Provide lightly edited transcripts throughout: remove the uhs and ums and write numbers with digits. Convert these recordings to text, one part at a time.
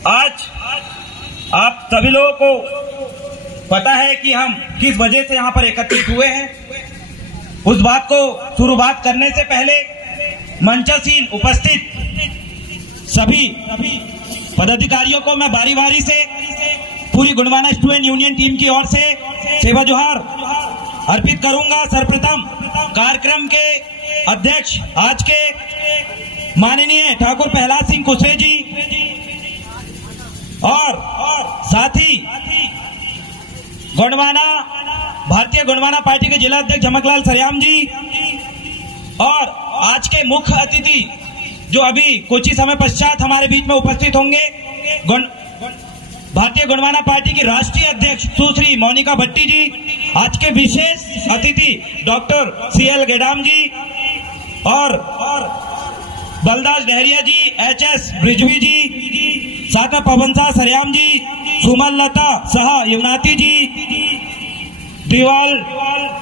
आज आप सभी लोगों को पता है कि हम किस वजह से यहाँ पर एकत्रित हुए हैं। उस बात को शुरुआत करने से पहले मंचासीन उपस्थित सभी पदाधिकारियों को मैं बारी बारी से पूरी गोंडवाना स्टूडेंट यूनियन टीम की ओर से सेवा जोहार अर्पित करूंगा। सर्वप्रथम कार्यक्रम के अध्यक्ष आज के माननीय ठाकुर प्रहलाद सिंह कुशरे जी और साथ ही गोंडवाना भारतीय गोंडवाना पार्टी के जिला अध्यक्ष झमकलाल सरियाम जी और आज के मुख्य अतिथि जो अभी कुछ ही समय पश्चात हमारे बीच में उपस्थित होंगे, भारतीय गोंडवाना पार्टी की राष्ट्रीय अध्यक्ष सुश्री मोनिका भट्टी जी, आज के विशेष अतिथि डॉक्टर CL गेडाम जी और बलदास डहरिया जी, HS ब्रिजवी जी, साथ में पवन शाह सरियाम जी, सुमन लता शाह युवनाती जी, दीवाल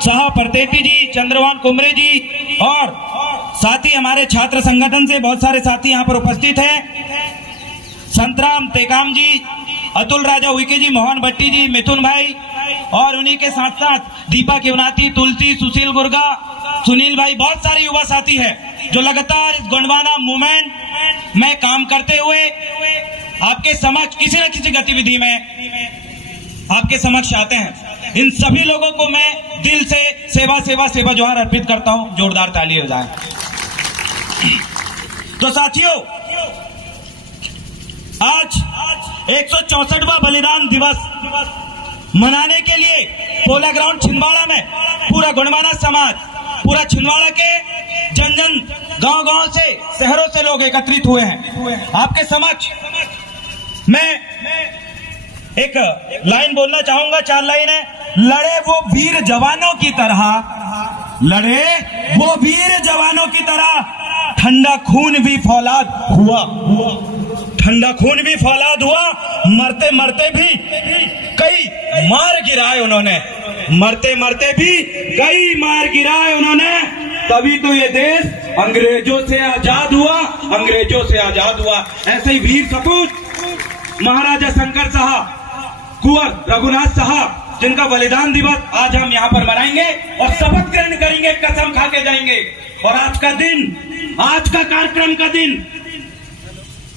शाह परतेती जी, चंद्रवान कुमरे जी और साथ ही हमारे छात्र संगठन से बहुत सारे साथी यहाँ पर उपस्थित हैं। संतराम टेकाम जी, अतुल राजा उइके जी, मोहन भट्टी जी, मिथुन भाई और उन्हीं के साथ साथ दीपक युवनाती, तुलसी, सुशील गुर्गा, सुनील भाई, बहुत सारे युवा साथी हैं जो लगातार इस गोंडवाना मूवमेंट में काम करते हुए आपके समक्ष किसी न किसी गतिविधि में आपके समक्ष आते हैं। इन सभी लोगों को मैं दिल से सेवा जोहार अर्पित करता हूं। जोरदार ताली हो जाए। तो साथियों, आज 164वां बलिदान दिवस मनाने के लिए पोला ग्राउंड छिंदवाड़ा में पूरा गोंडवाना समाज, पूरा छिंदवाड़ा के जन जन गांव से, शहरों से लोग एकत्रित हुए हैं। आपके समक्ष मैं एक लाइन बोलना चाहूंगा, 4 लाइन है। लड़े वो वीर जवानों की तरह, लड़े वो वीर जवानों की तरह, ठंडा खून भी फौलाद हुआ, ठंडा खून भी फौलाद हुआ, मरते मरते भी कई मार गिराए उन्होंने, मरते मरते भी कई मार गिराए उन्होंने, तभी तो ये देश अंग्रेजों से आजाद हुआ, अंग्रेजों से आजाद हुआ। ऐसे ही वीर सपूत महाराजा शंकर साहब, कुंवर रघुनाथ साहब, जिनका बलिदान दिवस आज हम यहाँ पर मनाएंगे और शपथ ग्रहण करेंगे, कसम खा के जाएंगे। और आज का दिन, आज का कार्यक्रम का दिन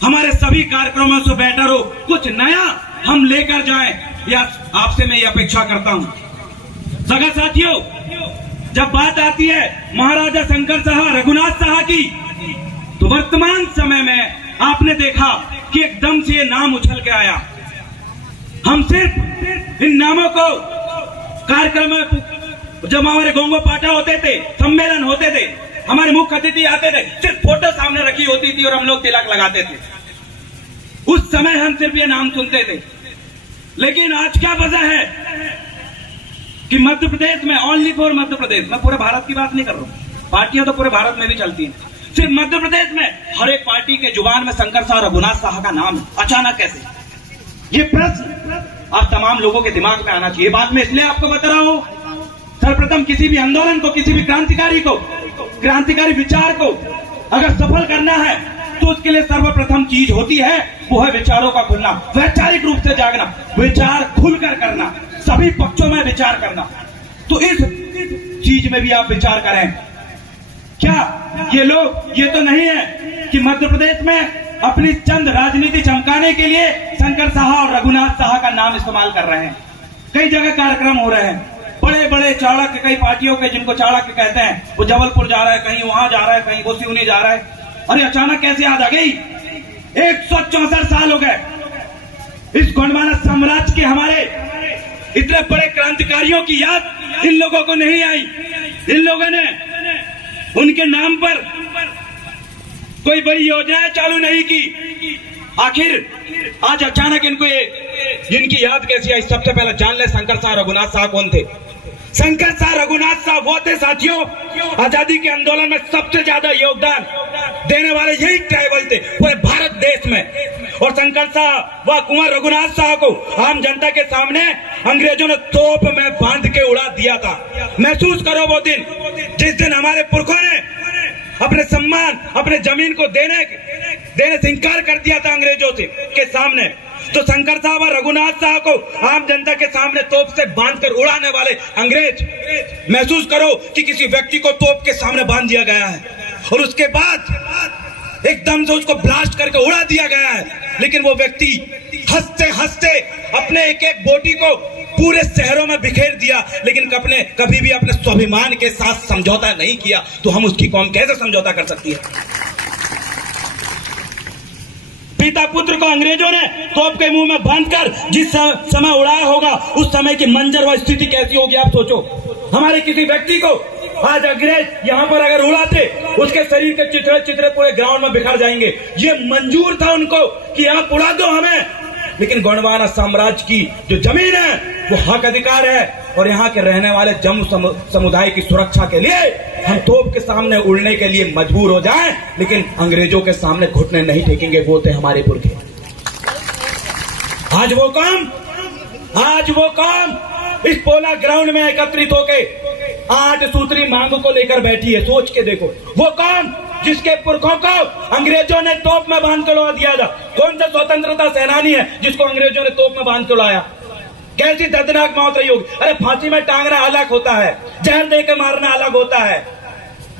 हमारे सभी कार्यक्रमों से बेटर हो, कुछ नया हम लेकर जाएं, या आपसे मैं ये अपेक्षा करता हूं। सगा साथियों, जब बात आती है महाराजा शंकर साहब, रघुनाथ साहब की, तो वर्तमान समय में आपने देखा कि एकदम से ये नाम उछल के आया। हम सिर्फ इन नामों को कार्यक्रम में, जब हमारे गोंगो पाटा होते थे, सम्मेलन होते थे, हमारे मुख्य अतिथि आते थे, सिर्फ फोटो सामने रखी होती थी और हम लोग तिलक लगाते थे। उस समय हम सिर्फ ये नाम सुनते थे। लेकिन आज क्या वजह है कि मध्य प्रदेश में, ओनली फॉर मध्य प्रदेश, मैं पूरे भारत की बात नहीं कर रहा हूं, पार्टियां तो पूरे भारत में भी चलती हैं, सिर्फ मध्य प्रदेश में हर एक पार्टी के जुबान में शंकर साहब, रघुनाथ साहब का नाम है। अचानक कैसे? ये प्रश्न आप तमाम लोगों के दिमाग में आना चाहिए। बात मैं इसलिए आपको बता रहा हूं, सर्वप्रथम किसी भी आंदोलन को, किसी भी क्रांतिकारी को, क्रांतिकारी विचार को अगर सफल करना है तो उसके लिए सर्वप्रथम चीज होती है, वो है विचारों का खुलना, वैचारिक रूप से जागना, विचार खुलकर करना, सभी पक्षों में विचार करना। तो इस चीज में भी आप विचार करें। क्या ये लोग, ये तो नहीं है कि मध्य प्रदेश में अपनी चंद राजनीति चमकाने के लिए शंकर साहब और रघुनाथ साहब का नाम इस्तेमाल कर रहे हैं। कई जगह कार्यक्रम हो रहे हैं, बड़े बड़े चाणक्य, कई पार्टियों के, जिनको चाणक्य कहते हैं, वो जबलपुर जा रहा है, कहीं वहां जा रहा है, कहीं गोसिवनी जा रहा है। अरे अचानक कैसे याद आ गई? 164 साल हो गए इस गोंडवाना साम्राज्य के हमारे इतने बड़े क्रांतिकारियों की याद इन लोगों को नहीं आई। इन लोगों ने उनके नाम पर कोई बड़ी योजनाएं चालू नहीं की। आखिर आज अचानक इनको इनकी याद कैसी आई? सबसे पहले जान ले शंकर साहब, रघुनाथ साहब कौन थे। शंकर साहब, रघुनाथ साहब वो थे साथियों, आजादी के आंदोलन में सबसे ज्यादा योगदान देने वाले यही ट्राइबल थे पूरे भारत देश में। और शंकर साहब व कुंवर रघुनाथ साहब को आम जनता के सामने अंग्रेजों ने तोप में बांध के उड़ा दिया था। महसूस करो वो दिन, जिस दिन हमारे पुरखों ने अपने सम्मान, अपने जमीन को देने देने से इंकार कर दिया था अंग्रेजों से के सामने, तो शंकर साहब और रघुनाथ साहब को आम जनता के सामने तोप से बांधकर उड़ाने वाले अंग्रेज, महसूस करो कि किसी व्यक्ति को तोप के सामने बांध दिया गया है और उसके बाद एकदम से उसको ब्लास्ट करके उड़ा दिया गया है, लेकिन वो व्यक्ति हंसते हंसते अपने एक एक बोटी को पूरे शहरों में बिखेर दिया, लेकिन कभी भी अपने स्वाभिमान के साथ समझौता नहीं किया। तो हम उसकी कौम कैसे समझौता कर सकती है? पिता पुत्र को अंग्रेजों ने तोप के मुंह में बांधकर जिस समय उड़ाया होगा, उस समय की मंजर व स्थिति कैसी होगी आप सोचो। हमारे किसी व्यक्ति को आज अंग्रेज यहाँ पर अगर उड़ाते, उसके शरीर के चित्रे चित्रे पूरे ग्राउंड में बिखर जाएंगे। ये मंजूर था उनको कि आप उड़ा दो हमें, लेकिन गोंडवाना साम्राज्य की जो जमीन है वो हक अधिकार है और यहाँ के रहने वाले जम्मू समुदाय की सुरक्षा के लिए हम तोप के सामने उड़ने के लिए मजबूर हो जाएं, लेकिन अंग्रेजों के सामने घुटने नहीं टेकेंगे। वो थे हमारे पुरखे। आज वो कौम इस पोला ग्राउंड में एकत्रित होके 8 सूत्री मांग को लेकर बैठी है। सोच के देखो, वो कौम जिसके पुरखों को अंग्रेजों ने तोप में बांध कर उड़ा दिया था। कौन सा स्वतंत्रता सेनानी है जिसको अंग्रेजों ने तोप में बांध कर उड़ाया? कैसी दर्दनाक मौत रही होगी। अरे फांसी में टांगना अलग होता है, जहर देकर मारना अलग होता है,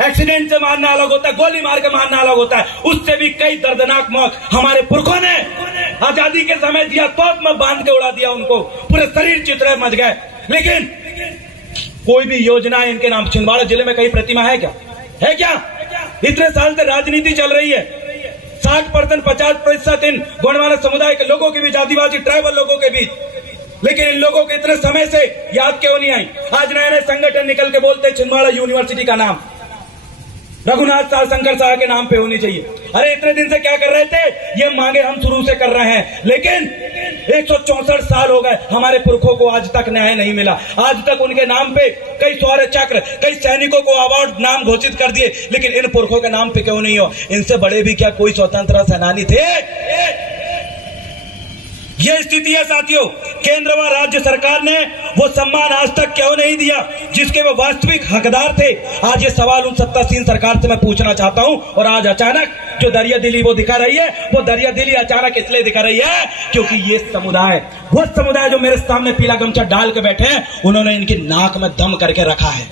एक्सीडेंट से मारना अलग होता है, गोली मार के मारना अलग होता है। उससे भी कई दर्दनाक मौत हमारे पुरखों ने आजादी के समय दिया, तोप में बांध के उड़ा दिया उनको, पूरे शरीर चित्रे मच गए। लेकिन कोई भी योजना इनके नाम, छिंदवाड़ा जिले में कई प्रतिमा है क्या? है क्या? इतने साल से राजनीति चल रही है, 60% 50% इन गोंडवाना समुदाय के लोगों के बीच, आदिवासी ट्राइबल लोगों के बीच, लेकिन इन लोगों को इतने समय से याद क्यों नहीं आई? आज नए नए संगठन निकल के बोलते छिंदवाड़ा यूनिवर्सिटी का नाम रघुनाथ साह शंकर साह के नाम पे होनी चाहिए। अरे इतने दिन से क्या कर रहे थे? ये मांगे हम शुरू से कर रहे हैं, लेकिन 164 साल हो गए, हमारे पुरखों को आज तक न्याय नहीं मिला। आज तक उनके नाम पे कई शौर्य चक्र, कई सैनिकों को अवार्ड नाम घोषित कर दिए, लेकिन इन पुरखों के नाम पे क्यों नहीं हो? इनसे बड़े भी क्या कोई स्वतंत्रता सेनानी थे? ये स्थिति है साथियों। केंद्र व राज्य सरकार ने वो सम्मान आज तक क्यों नहीं दिया जिसके वो वास्तविक हकदार थे? आज ये सवाल उन सत्तासीन सरकार से मैं पूछना चाहता हूं। और आज अचानक जो दरिया दिली वो दिखा रही है, वो दरिया दिली अचानक इसलिए दिखा रही है क्योंकि ये समुदाय, वो समुदाय जो मेरे सामने पीला गमछा डाल के बैठे हैं, उन्होंने इनकी नाक में दम करके रखा है।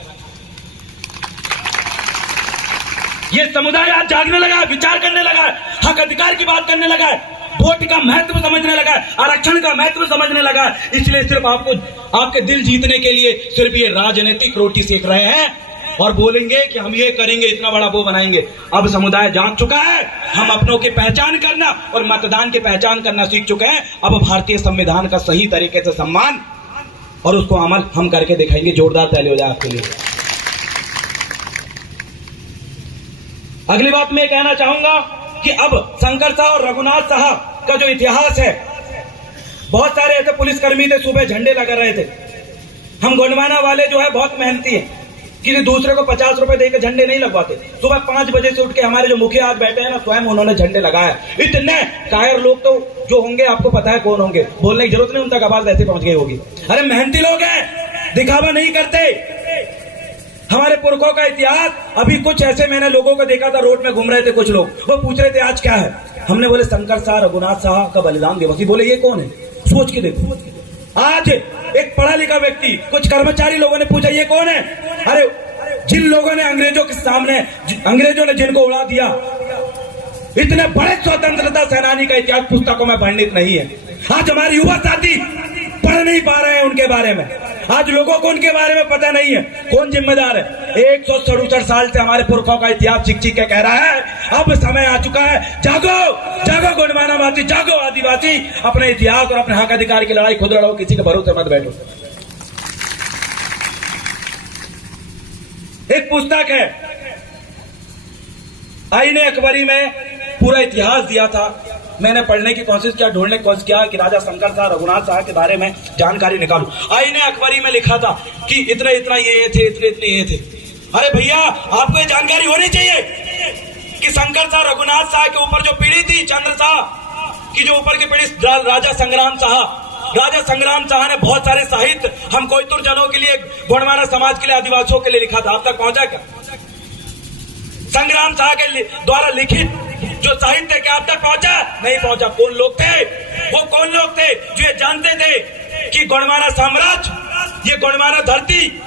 ये समुदाय आज जागने लगा, विचार करने लगा, हक अधिकार की बात करने लगा, वोट का महत्व समझने लगा, आरक्षण का महत्व समझने लगा। इसलिए सिर्फ आपके दिल जीतने के लिए सिर्फ ये राजनीतिक रोटी सेक रहे हैं और बोलेंगे कि हम ये करेंगे, इतना बड़ा वो बनाएंगे। अब समुदाय जाग चुका है, हम अपनों की पहचान करना और मतदान की पहचान करना सीख चुके हैं। अब भारतीय संविधान का सही तरीके से सम्मान और उसको अमल हम करके दिखाएंगे। जोरदार ताली हो जाए आपके लिए। अगली बात मैं कहना चाहूंगा कि अब शंकर साह और रघुनाथ साह का जो इतिहास है, बहुत सारे ऐसे पुलिसकर्मी थे, सुबह झंडे लगा रहे थे। हम गोंडवाना वाले जो है बहुत मेहनती हैं, किसी दूसरे को 50 रुपए देकर झंडे नहीं लगवाते। सुबह 5 बजे से उठ के हमारे जो मुखिया आज बैठे हैं ना, स्वयं उन्होंने झंडे लगाया। इतने कायर लोग तो जो होंगे आपको पता है कौन होंगे, बोलने की जरूरत नहीं, उन तक आवाज ऐसे पहुंच गई होगी। अरे मेहनती लोग हैं, दिखावा नहीं करते। हमारे पुरखों का इतिहास, अभी कुछ ऐसे मैंने लोगों को देखा था, रोड में घूम रहे थे कुछ लोग, वो पूछ रहे थे आज क्या है। हमने बोले शंकर साह रघुनाथ साह का बलिदान दिवस। बोले ये कौन है? सोच के देखो। आज एक पढ़ा लिखा व्यक्ति, कुछ कर्मचारी लोगों ने पूछा ये कौन है? अरे जिन लोगों ने अंग्रेजों के सामने, अंग्रेजों ने जिनको उड़ा दिया, इतने बड़े स्वतंत्रता सेनानी का इतिहास पुस्तकों में वर्णित नहीं है। आज हमारे युवा साथी पढ़ नहीं पा रहे हैं उनके बारे में, आज लोगों को उनके बारे में पता नहीं है। कौन जिम्मेदार है? 167 साल से हमारे पुरखों का इतिहास चिक चिक के कह रहा है, अब समय आ चुका है, जागो जागो गोंडवाना वासी, जागो आदिवासी, अपने इतिहास और अपने हक अधिकार की लड़ाई खुद लड़ो, किसी के भरोसे मत बैठो। एक पुस्तक है आईने अकबरी में, पूरा इतिहास दिया था। मैंने पढ़ने की कोशिश किया, ढूंढने की कोशिश किया कि राजा शंकर साह रघुनाथ साह के बारे में जानकारी निकालूं। आईने अकबरी में लिखा था कि इतने इतना ये थे, इतने इतने ये थे। अरे भैया, आपको ये जानकारी होनी चाहिए कि शंकर साह रघुनाथ साह के ऊपर जो पीढ़ी थी, चंद्र साह की जो ऊपर की पीढ़ी, राजा संग्राम साह ने बहुत सारे साहित्य हम कोयतुर जनों के लिए, गोंडवाना समाज के लिए, आदिवासियों के लिए लिखा था। आप तक पहुंचा क्या? संग्राम साह के द्वारा लिखित जो साहित्य क्या आप तक पहुंचा? नहीं पहुंचा। कौन लोग थे? वो कौन लोग थे जो ये जानते थे कि गोंडवाना साम्राज्य, ये गोंडवाना धरती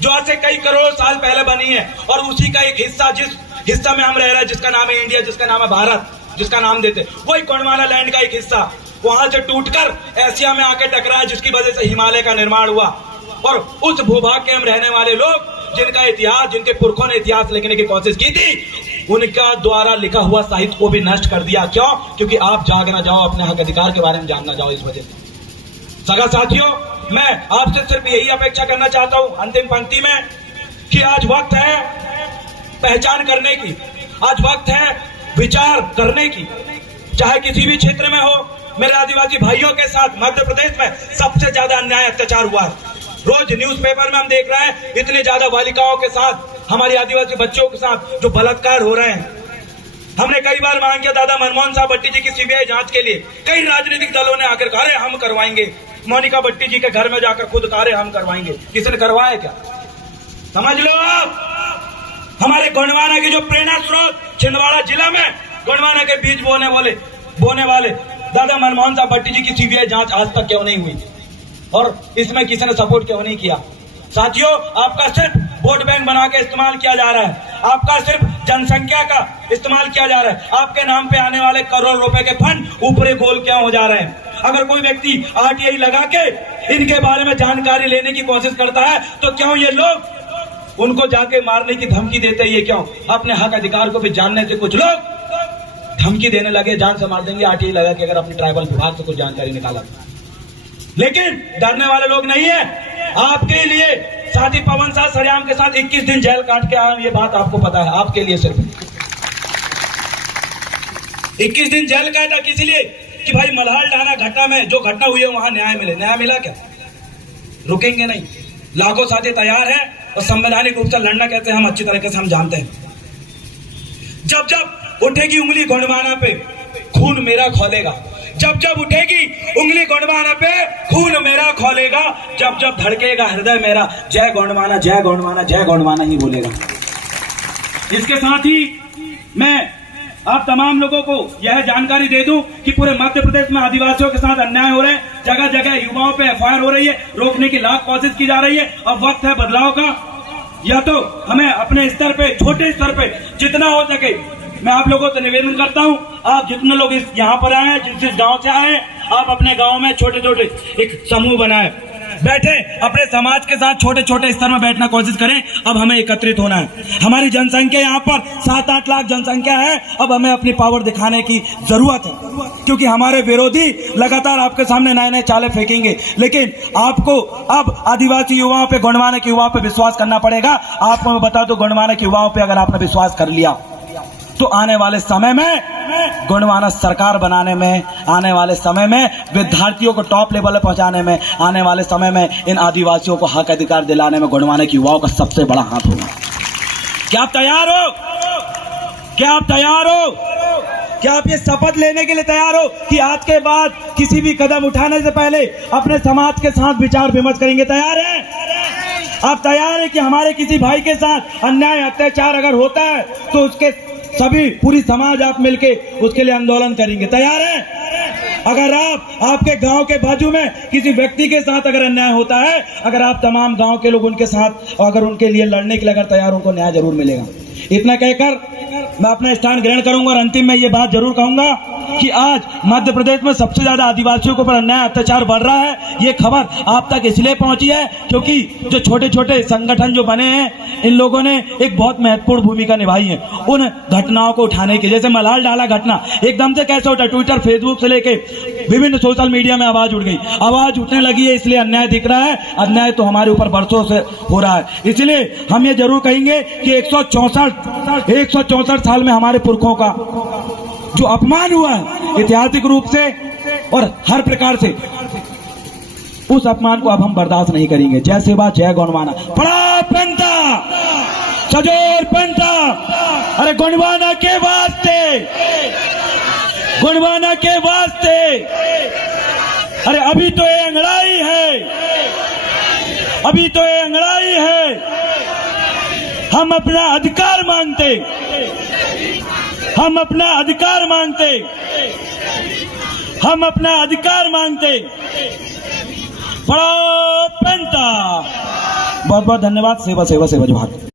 जो आज से कई करोड़ साल पहले बनी है और उसी का एक हिस्सा, जिस हिस्सा में हम रह रहे हैं, जिसका नाम है इंडिया, जिसका नाम है भारत, जिसका नाम देते, वही गोंडवाना लैंड का एक हिस्सा वहां से टूटकर एशिया में आके टकराया, जिसकी वजह से हिमालय का निर्माण हुआ। और उस भूभाग के हम रहने वाले लोग, जिनका इतिहास, जिनके पुरखों ने इतिहास लिखने की कोशिश की थी, उनका द्वारा लिखा हुआ साहित्य को भी नष्ट कर दिया। क्यों? क्योंकि आप जाग ना जाओ, अपने हक अधिकार के बारे में जानना जाओ, इस वजह से। सगा साथियों, मैं आपसे सिर्फ यही अपेक्षा करना चाहता हूं अंतिम पंक्ति में कि आज वक्त है पहचान करने की, आज वक्त है विचार करने की। चाहे किसी भी क्षेत्र में हो, मेरे आदिवासी भाइयों के साथ मध्य प्रदेश में सबसे ज्यादा अन्याय अत्याचार हुआ है। रोज न्यूज़पेपर में हम देख रहे हैं इतने ज्यादा बालिकाओं के साथ, हमारी आदिवासी बच्चों के साथ जो बलात्कार हो रहे हैं। हमने कई बार मांग किया दादा मनमोहन साहब भट्टी जी की सीबीआई जांच के लिए। कई राजनीतिक दलों ने आकर कहा अरे हम करवाएंगे। मोनिका भट्टी जी के घर में जाकर खुद कहा हम करवाएंगे। किसी ने करवाया क्या? समझ लो आप, हमारे गोंडवाना की जो प्रेरणा स्रोत छिंदवाड़ा जिला में गोंडवाना के बीज बोने वाले दादा मनमोहन साहब भट्टी जी की सीबीआई जांच आज तक क्यों नहीं हुई और इसमें किसी ने सपोर्ट क्यों नहीं किया? साथियों, आपका सिर्फ वोट बैंक बना के इस्तेमाल किया जा रहा है, आपका सिर्फ जनसंख्या का इस्तेमाल किया जा रहा है। आपके नाम पे आने वाले करोड़ रुपए के फंड ऊपरी गोल क्यों हो जा रहे हैं? अगर कोई व्यक्ति आरटीआई लगा के इनके बारे में जानकारी लेने की कोशिश करता है तो क्यों ये लोग उनको जाके मारने की धमकी देते हैं? ये क्यों? अपने हक अधिकार को भी जानने से कुछ लोग धमकी देने लगे, जान से मार देंगे आरटीआई लगा के अगर अपनी ट्राइबल विभाग से कुछ जानकारी निकाला। लेकिन डरने वाले लोग नहीं है। आपके लिए साथी पवन साह सरेआम के साथ 21 दिन जेल काट के आया, ये बात आपको पता है। आपके लिए सिर्फ 21 दिन जेल काटा, किस लिए? कि भाई मल्हार डाना घटना में जो घटना हुई है वहां न्याय मिले। न्याय मिला क्या? रुकेंगे नहीं। लाखों साथी तैयार हैं और संवैधानिक रूप से लड़ना कहते हैं, हम अच्छी तरीके से हम जानते हैं। जब जब उठेगी उंगली गोंडवाना पे, खून मेरा खौलेगा। जब जब उठेगी उंगली गोंडवाना पे, खून मेरा खौलेगा। जब जब धड़केगा हृदय मेरा, जय गोंडवाना, जय गोंडवाना, जय गोंडवाना ही बोलेगा। इसके साथ ही मैं आप तमाम लोगों को यह जानकारी दे दूं कि पूरे मध्य प्रदेश में आदिवासियों के साथ अन्याय हो रहे हैं। जगह जगह युवाओं पे एफआईआर हो रही है, रोकने की लाख कोशिश की जा रही है। अब वक्त है बदलाव का। या तो हमें अपने स्तर पे, छोटे स्तर पे जितना हो सके, मैं आप लोगों से निवेदन करता हूं, आप जितने लोग यहाँ पर आए हैं, जिस गांव से आए हैं, आप अपने गांव में छोटे छोटे एक समूह बनाए, बैठे अपने समाज के साथ छोटे छोटे स्तर में बैठना कोशिश करें। अब हमें एकत्रित होना है। हमारी जनसंख्या यहाँ पर 7-8 लाख जनसंख्या है। अब हमें अपनी पावर दिखाने की जरूरत है, क्योंकि हमारे विरोधी लगातार आपके सामने नए नए चाले फेंकेंगे। लेकिन आपको अब आदिवासी युवाओं पे, गोंडवाना के युवाओं पे विश्वास करना पड़ेगा। आपको मैं बता दूं, गोंडवाना के युवाओं पे अगर आपने विश्वास कर लिया तो आने वाले समय में गोंडवाना सरकार बनाने में, आने वाले समय में विद्यार्थियों को टॉप लेवल पर पहुंचाने में, आने वाले समय में इन आदिवासियों को हक अधिकार दिलाने में गोंडवाना के युवाओं का सबसे बड़ा हाथ होगा। क्या आप तैयार हो? क्या आप तैयार हो? क्या आप ये शपथ लेने के लिए तैयार हो कि आज के बाद किसी भी कदम उठाने से पहले अपने समाज के साथ विचार विमर्श करेंगे? तैयार है? आप तैयार है कि हमारे किसी भाई के साथ अन्याय अत्याचार अगर होता है तो उसके सभी पूरी समाज आप मिलके उसके लिए आंदोलन करेंगे? तैयार है? अगर आपके गांव के बाजू में किसी व्यक्ति के साथ अगर अन्याय होता है, अगर आप तमाम गांव के लोग उनके साथ अगर उनके लिए लड़ने के लिए अगर तैयार, उनको न्याय जरूर मिलेगा। इतना कहकर मैं अपना स्थान ग्रहण करूंगा और अंतिम में ये बात जरूर कहूंगा कि आज मध्य प्रदेश में सबसे ज्यादा आदिवासियों के ऊपर अन्याय अत्याचार बढ़ रहा है। ये खबर आप तक इसलिए पहुंची है क्योंकि जो छोटे छोटे संगठन जो बने हैं, इन लोगों ने एक बहुत महत्वपूर्ण भूमिका निभाई है उन घटनाओं को उठाने की। जैसे मल्हार डाला घटना एकदम से कैसे उठा? ट्विटर, फेसबुक से लेके विभिन्न सोशल मीडिया में आवाज उठ गई। आवाज उठने लगी है, इसलिए अन्याय दिख रहा है। अन्याय तो हमारे ऊपर बरसों से हो रहा है। इसलिए हम ये जरूर कहेंगे कि 164 साल में हमारे पुरखों का जो अपमान हुआ है ऐतिहासिक रूप से और हर प्रकार से, उस अपमान को अब हम बर्दाश्त नहीं करेंगे। जय सेवा, जय गोंडवाना। बड़ा पंथा, सजोर पंथा, अरे गोंडवाना के वास्ते, गोंडवाना के वास्ते। अरे अभी तो ये अंगड़ाई है, अभी तो ये अंगड़ाई है। हम अपना अधिकार मांगते, हम अपना अधिकार मांगते, हम अपना अधिकार मांगते। बड़ा पेंटा। बहुत बहुत धन्यवाद। सेवा सेवा सेवा जवाहर।